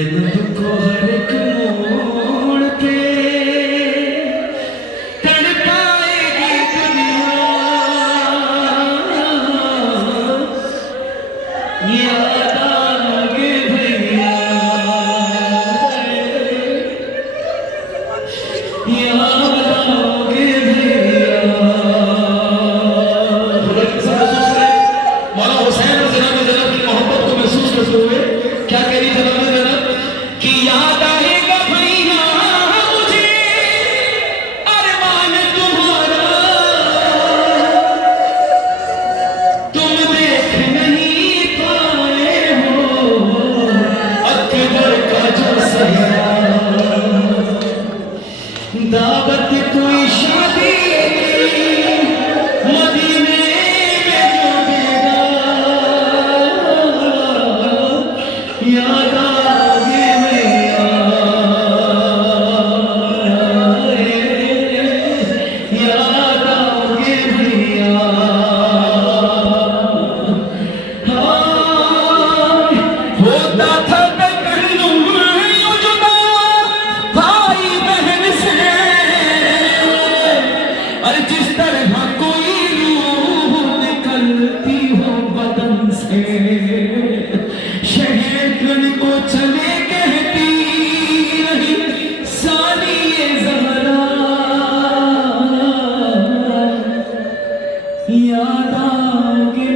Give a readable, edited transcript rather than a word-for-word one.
जैनब को हर एक मोड़ पे तड़पाएगी दुनिया, याद आओगे भैया, याद आओगे भैया। मौला हुसैन और जनाब ज़ैनब की मोहब्बत को महसूस करते हुए क्या कह रही जनाब ज़ैनब कि याद आएगा भैया मुझे अरमान तुम्हारा, तुम देख नहीं पाए हो अकबर का जो सहरा, दावत कोई शादी मदीने में जो देगा, याद आओगे भैया, याद आओगे भैया। हाँ, होता था तकल्लुम यूं जुदा भाई बहन से, और जिस तरह कोई रूह निकलती हो बदन से, शहर को चले कहती रही सानिए ज़हरा, याद आओगे